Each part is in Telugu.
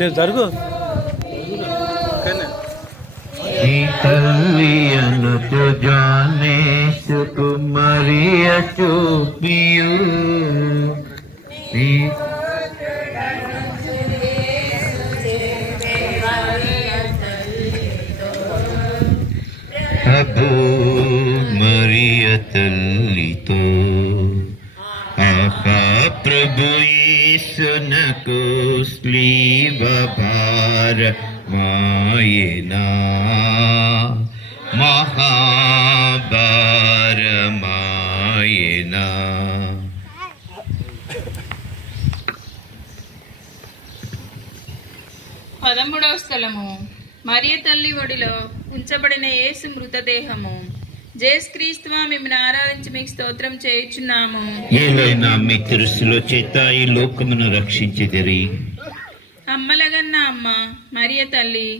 జరుగు तल्लियनु तो जाने सुकुमारिया चूपियू अबू मरिया तल्ली तो आहा प्रभु यीशु नको स्लीव भार मायना महाभारमायना పదమూడవ స్థలము మరియ తల్లి ఒడిలో ఉంచబడిన యేసు మృతదేహము. జేసుక్రీస్తువా మిమ్మల్ని ఆరాధించి మీకు స్తోత్రం చేయుచున్నాము. ఏలైనా మీ తిరుసులో చేత ఈ లోకమును రక్షించితిరి. అమ్మలగన్న అమ్మ మరియ తల్లి,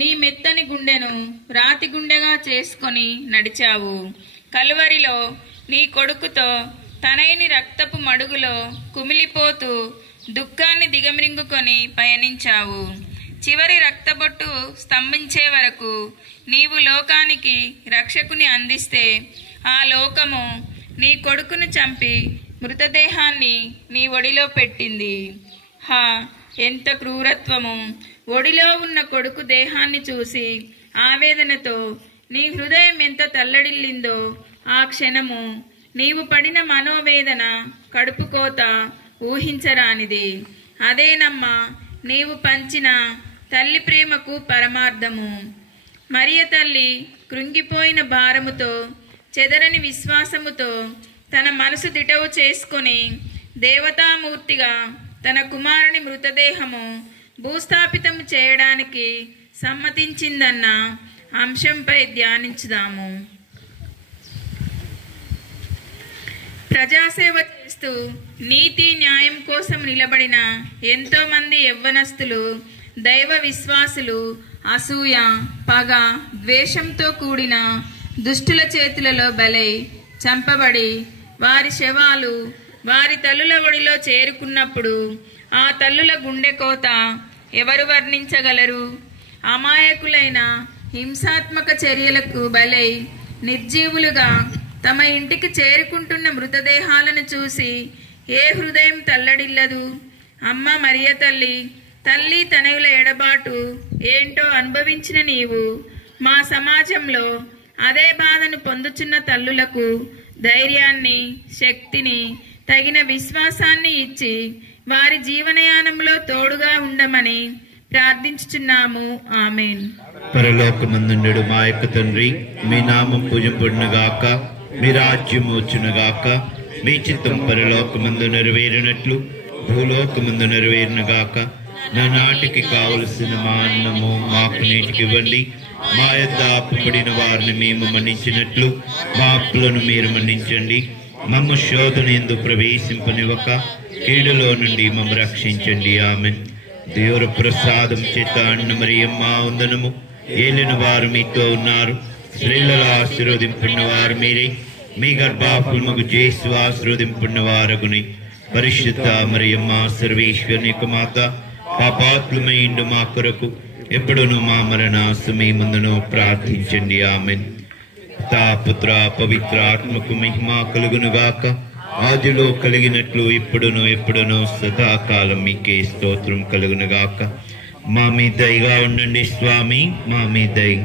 నీ మెత్తని గుండెను రాతి గుండెగా చేసుకొని నడిచావు. కలువరిలో నీ కొడుకుతో తనైని రక్తపు మడుగులో కుమిలిపోతూ దుఃఖాన్ని దిగమిరింగుకొని పయనించావు. చివరి రక్తబొట్టు స్తంభించే వరకు నీవు లోకానికి రక్షకుని అందిస్తే ఆ లోకము నీ కొడుకును చంపి మృతదేహాన్ని నీ ఒడిలో పెట్టింది. హా, ఎంత క్రూరత్వము! ఒడిలో ఉన్న కొడుకు దేహాన్ని చూసి ఆవేదనతో నీ హృదయం ఎంత తల్లడిల్లిందో ఆ క్షణము నీవు పడిన మనోవేదన కడుపుకోత ఊహించరానిది. అదేనమ్మా నీవు పంచిన తల్లి ప్రేమకు పరమార్థము. మరియ తల్లి కృంగిపోయిన భారముతో చెదరని విశ్వాసముతో తన మనసు దిటవు చేసుకొని దేవతామూర్తిగా తన కుమారుని మృతదేహము భూస్థాపితము చేయడానికి సమ్మతించిందన్న అంశంపై ధ్యానించుదాము. ప్రజాసేవ చేస్తూ నీతి న్యాయం కోసం నిలబడిన ఎంతో మంది యవ్వనస్తులు, దైవ విశ్వాసులు అసూయ, పగ, ద్వేషంతో కూడిన దుష్టుల చేతులలో బలై చంపబడి వారి శవాలు వారి తల్లుల ఒడిలో చేరుకున్నప్పుడు ఆ తల్లుల గుండె కోత ఎవరు వర్ణించగలరు? అమాయకులైన హింసాత్మక చర్యలకు బలై నిర్జీవులుగా తమ ఇంటికి చేరుకుంటున్న మృతదేహాలను చూసి ఏ హృదయం తల్లడిల్లదు? అమ్మ మరియ తల్లి, తల్లి తనయుల ఎడబాటు ఏంటో అనుభవించిన నీవు మా సమాజంలో అదే బాధను పొందుచున్న తల్లులకు ధైర్యాన్ని, శక్తిని, తగిన విశ్వాసాన్ని ఇచ్చి వారి జీవనయానంలో తోడుగా ఉండమని ప్రార్థించుచున్నాము. ఆమేన్. పరలోకమందుండు మా యొక్క తండ్రి, మీ నామం పూజింపబడునుగాక, మీ రాజ్యం వచ్చునుగాక, మీ చిత్తం పరలోకమందు నెరవేరినట్లు భూలోకమందు నెరవేరునుగాక. నా నాటికి కావలసిన మా అన్నము మాకు నేటికి ఇవ్వండి. మా యొద్ద అప్పుబడిన వారిని మేము మన్నించినట్లు మా అప్పులను మీరు మన్నించండి. మమ్మ శోధన యందు ప్రవేశింపనివ్వక కీడులో నుండి మమ్మ రక్షించండి. ఆమేన్. దేవుని ప్రసాదం చేత అన్న మరియమ్మ వందనము. ఏలిన వారు మీతో ఉన్నారు, స్త్రీలలో ఆశీర్వదింపున్న వారు మీరే, మీ గర్భఫలముగు యేసు ఆశీర్వదింపున్న వారగుని. పరిశుద్ధ మరియమ్మ సర్వేశ్వరుని యొక్క మాత, పాపాత్ములమైండు మా కొరకు ఎప్పుడును మా మరణ సమయమందును ప్రార్థించండి. ఆమేన్. పితా పుత్ర పవిత్ర ఆత్మకు మహిమ కలుగునుగాక, ఆదిలో కలిగినట్లు ఇప్పుడును ఎప్పుడును సదాకాలం మీకే స్తోత్రం కలుగునుగాక. మా మీద దయగా ఉండండి స్వామి, మా మీద దయ.